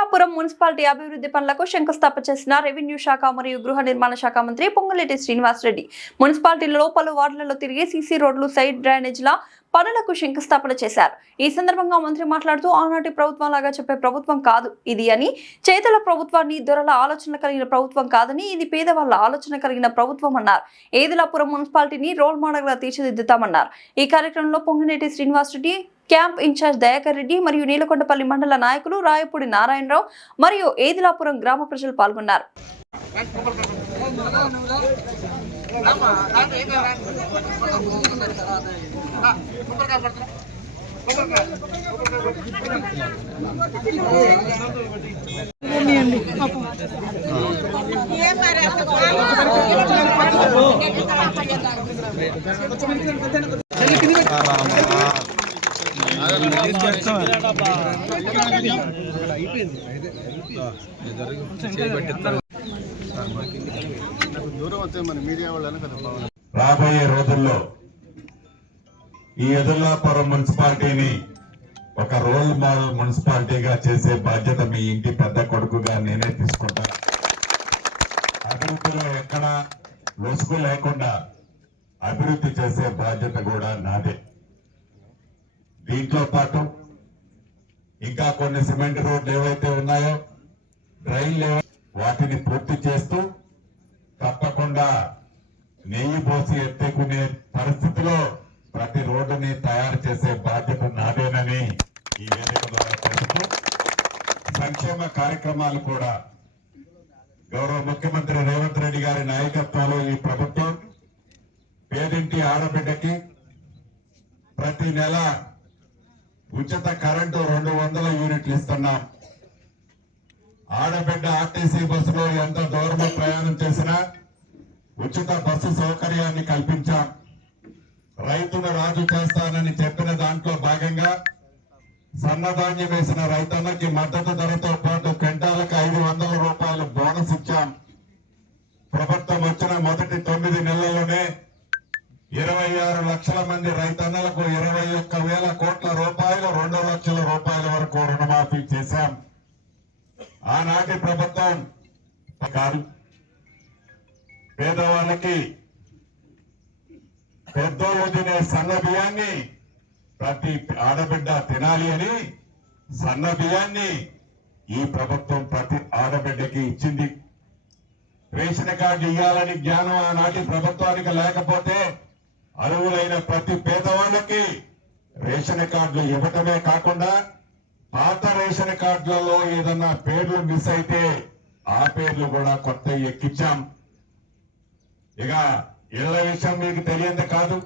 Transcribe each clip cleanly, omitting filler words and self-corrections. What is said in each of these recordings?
ఏదిలాపురం municipality అభివృద్ధి పనులకు శంకుస్థాపన చేసిన రెవెన్యూ శాఖ మరియు గృహ నిర్మాణ శాఖ మంత్రి పొంగులేటి శ్రీనివాసరెడ్డి పలు వార్డులలో తిరిగి సీసీ రోడ్లు, సైడ్ డ్రైనేజీల పనులకు శంకుస్థాపన చేశారు. ఈ సందర్భంగా మంత్రి మాట్లాడుతూ ఆనాటి ప్రభుత్వం లాగా చెప్పే ప్రభుత్వం కాదు ఇది అని, చేతల ప్రభుత్వాన్ని దొరల ఆలోచన కలిగిన ప్రభుత్వం కాదని, ఇది పేదవాళ్ల ఆలోచన కలిగిన ప్రభుత్వం అన్నారు. ఏదిలాపురం మున్సిపాలిటీని రోల్ మోడల్ గా తీర్చిదిద్దుతామన్నారు. ఈ కార్యక్రమంలో పొంగులేటి శ్రీనివాసరెడ్డి, క్యాంప్ ఇన్ఛార్జ్ దయాకర్ రెడ్డి మరియు నీలకొండపల్లి మండల నాయకులు రాయపూడి నారాయణరావు మరియు ఏదిలాపురం గ్రామ ప్రజలు పాల్గొన్నారు. రాబోయే రోజుల్లో ఈ ఏదిలాపురం మున్సిపాలిటీని ఒక రోల్ మోడల్ మున్సిపాలిటీగా చేసే బాధ్యత మీ ఇంటి పెద్ద కొడుకుగా నేనే తీసుకుంటా. అభివృద్ధిలో ఎక్కడ లొసుగు లేకుండా అభివృద్ధి చేసే బాధ్యత కూడా నాదే. దీంట్లో పాటు ఇంకా కొన్ని సిమెంట్ రోడ్లు ఏవైతే ఉన్నాయో, డ్రైన్లు వాటిని పూర్తి చేస్తూ తప్పకుండా నెయ్యి పోసి ఎత్తుకునే పరిస్థితిలో ప్రతి రోడ్డుని తయారు చేసే బాధ్యత నాదేనని ఈ వేదిక ద్వారా తెలుస్తూ, సంక్షేమ కార్యక్రమాలు కూడా గౌరవ ముఖ్యమంత్రి రేవంత్ రెడ్డి గారి నాయకత్వంలో ఈ ప్రభుత్వం పేదింటి ఆడబిడ్డకి ప్రతి నెల ఉచిత కరెంటు 200 యూనిట్లు ఇస్తున్నాం. ఆడబిడ్డ ఆర్టీసీ బస్సులో ఎంత దూరం ప్రయాణం చేసినా ఉచిత బస్సు సౌకర్యాన్ని కల్పించాం. రైతును రాజు చేస్తానని చెప్పిన దాంట్లో భాగంగా సన్నధాన్యం వేసిన రైతన్నకి మద్దతు ధరతో పాటు క్వింటాలకు 500 రూపాయలు బోనస్ ఇచ్చాం. ప్రభుత్వం వచ్చిన మొదటి 9 నెలల్లోనే 26 లక్షల మంది రైతన్నలకు 21,000 కోట్ల రూపాయలు, 2 లక్షల రూపాయల వరకు రుణమాఫీ చేశాం. ఆనాటి ప్రభుత్వం కాదు, పేదవాళ్ళకి పెద్దోళ్ళు తినే సన్న బియ్యాన్ని ప్రతి ఆడబిడ్డ తినాలి అని సన్న బియ్యాన్ని ఈ ప్రభుత్వం ప్రతి ఆడబిడ్డకి ఇచ్చింది. రేషన్ కార్డు ఇవ్వాలని జ్ఞానం ఆనాటి ప్రభుత్వానికి లేకపోతే అర్హులైన ప్రతి పేదవాళ్ళకి రేషన్ కార్డులు ఇవ్వటమే కాకుండా పాత రేషన్ కార్డులలో ఏదన్నా పేర్లు మిస్ అయితే ఆ పేర్లు కూడా కొత్త ఎక్కించాం. ఇక ఇళ్ల విషయం మీకు తెలియంది కాదు,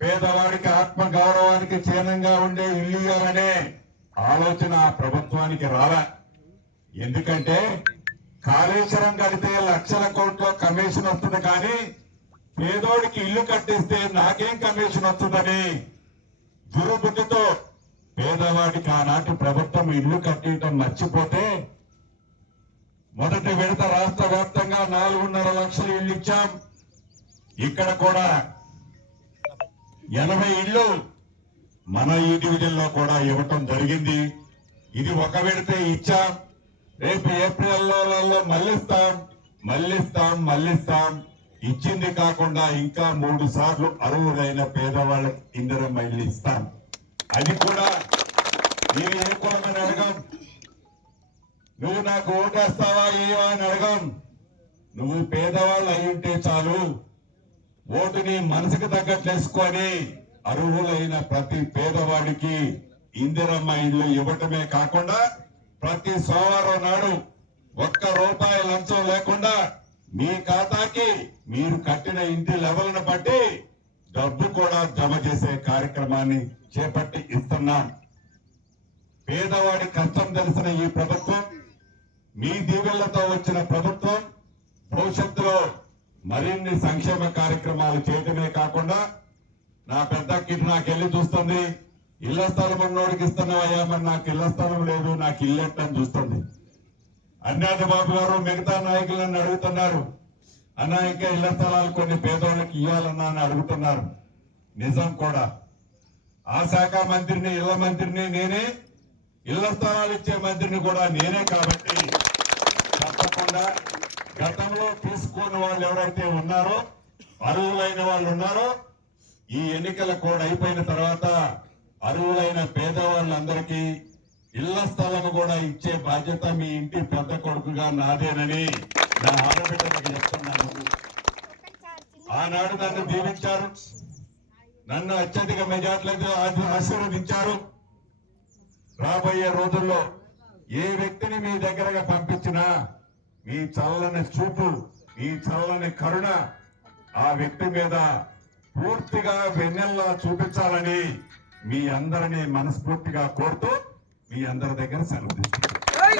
పేదవాడికి ఆత్మ గౌరవానికి చిహ్నంగా ఉండే ఇల్లు ఇవ్వాలనే ఆలోచన ఆ ప్రభుత్వానికి రాలా. ఎందుకంటే కాళేశ్వరం కడితే లక్షల కోట్ల కమిషన్ వస్తుంది, కానీ పేదోడికి ఇల్లు కట్టిస్తే నాకేం కమిషన్ వస్తుందని దుర్బుద్ధితో పేదవాడికి ఆనాటి ప్రభుత్వం ఇల్లు కట్టడం మర్చిపోతే మొదటి విడత రాష్ట్ర వ్యాప్తంగా 4.5 లక్షల ఇల్లు ఇచ్చాం. ఇక్కడ కూడా 80 ఇళ్లు మన ఈ డివిజన్ లో కూడా ఇవ్వటం జరిగింది. ఇది ఒక విడతే ఇచ్చాం. రేపు ఏప్రిల్లో మళ్ళిస్తాం. ఇచ్చింది కాకుండా ఇంకా 3 సార్లు అర్హులైన పేదవాళ్ళకి ఇందిరమ్మ ఇల్లు ఇస్తాం. అది కూడా నీవు ఏ కులమని అడగం, నువ్వు నాకు ఓటేస్తావా ఏవా అని అడగం. నువ్వు పేదవాళ్ళు అయి ఉంటే చాలు, ఓటుని మనసుకు తగ్గట్లేసుకొని అర్హులైన ప్రతి పేదవాడికి ఇందిరమ్మ ఇల్లు ఇవ్వటమే కాకుండా ప్రతి సోమవారం నాడు 1 రూపాయి లంచం లేకుండా మీ ఖాతాకి మీరు కట్టిన ఇంటి లెవెల్ను బట్టి డబ్బు కూడా జమ చేసే కార్యక్రమాన్ని చేపట్టి ఇస్తున్నాం. పేదవాడి కష్టం తెలిసిన ఈ ప్రభుత్వం, మీ దీవెళ్లతో వచ్చిన ప్రభుత్వం భవిష్యత్తులో మరిన్ని సంక్షేమ కార్యక్రమాలు చేయడమే కాకుండా నా పెద్ద కిట్ నాకెళ్ళి చూస్తుంది, ఇళ్ల స్థలం ఉన్నోడికి ఇస్తున్నావయ్యా, మరి నాకు ఇళ్ల స్థలం లేదు, నాకు ఇల్లు ఎట్టని చూస్తుంది. అన్నాది బాబు గారు మిగతా నాయకులను అడుగుతున్నారు, అన్నా ఇంకా ఇళ్ల స్థలాలు కొన్ని పేదోళ్ళకి ఇవ్వాలన్నా అని అడుగుతున్నారు. నిజం కూడా. ఆ శాఖ మంత్రిని, ఇళ్ల మంత్రిని నేనే, ఇళ్ల స్థలాలు ఇచ్చే మంత్రిని కూడా నేనే కాబట్టి తప్పకుండా గతంలో తీసుకున్న వాళ్ళు ఎవరైతే ఉన్నారో అర్హులైన వాళ్ళు ఉన్నారో ఈ ఎన్నికల కోడ్ అయిపోయిన తర్వాత అర్హులైన పేదవాళ్ళందరికీ ఇళ్ల స్థలం కూడా ఇచ్చే బాధ్యత మీ ఇంటి పెద్ద కొడుకుగా నాదేనని నా ఆడబిడ్డలకు చెప్తున్నాను. ఆనాడు నన్ను దీవించారు, నన్ను అత్యధిక మెజార్టీలతో ఆశీర్వదించారు. రాబోయే రోజుల్లో ఏ వ్యక్తిని మీ దగ్గరగా పంపించినా మీ చల్లని చూపు, మీ చల్లని కరుణ ఆ వ్యక్తి మీద పూర్తిగా వెన్నెల్లా చూపించాలని మీ అందరినీ మనస్ఫూర్తిగా కోరుతూ మీ అందరి దగ్గర సెలవు తీసుకుంటాను.